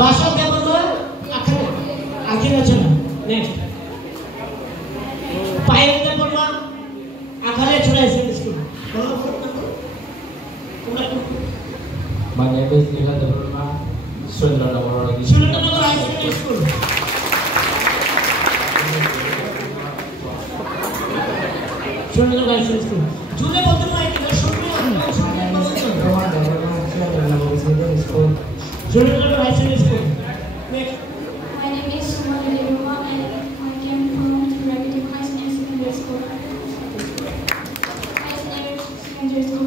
বাসুদেববর্মা আখির আছে না নেক্সট পায়েলদেববর্মা আখালে ছড়াইছে school My name is Nila Devarma, Surendranagar High Secondary School. Surendranagar High Secondary School. June বলতে পারি না Surendranagar High Secondary School. Next. My name is Sumana Devarma and I came from Raggedy High Secondary School. High Secondary School.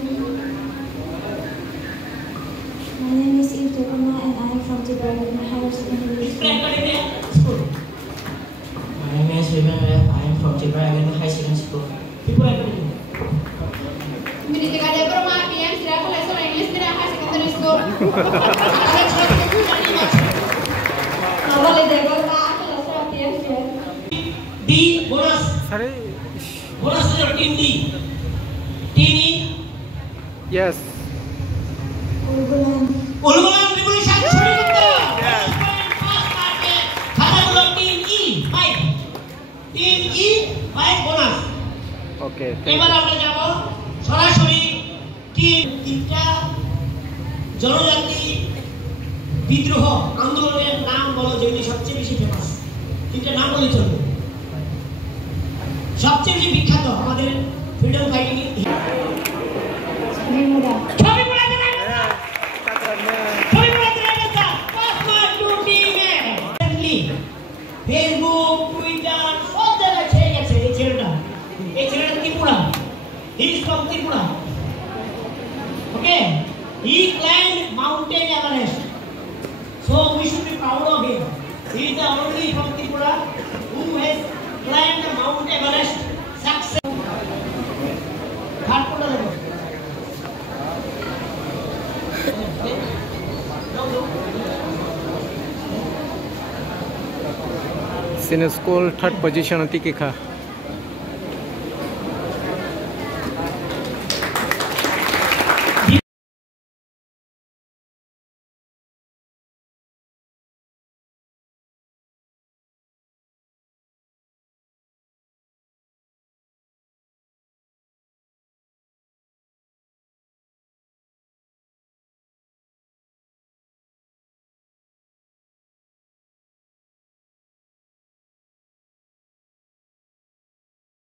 My name is Eve Devarma and I am from the Raggedy High Secondary School. My name is Vivian and I am from the Raggedy High Secondary School. People are coming. Minika Devarma, PM Siraka Lesson English Medium High Secondary School. Navali Devarma, Lesson PM Siraka. D bonus. Bonus is your team D. Team E. Yes. Ulgulan Revolution শুরু করতে। খাতা হলো টিম ই 5 টিম ই 5 bonus. Okay. এবার আমরা যাব সরাসরি টিম তিনটা জনজাতি বিদ্রোহ আন্দোলনের নাম বলো যেগুলি সবচেয়ে বেশি ফেমাস তিনটা নাম বলে চলবে সবচেয়ে বেশি বিখ্যাত আমাদের ফ্রিডম ফাইটিং ফেসবুক টুইটার সব জায়গায় ছেড়ে গেছে এই ছেলেটা Tripura he is from Tripura okay he climbed mountain Everest so we should be proud of him he is the only from Tripura who has climbed Mount Everest success Ghatpura level Senior school third position Tikika.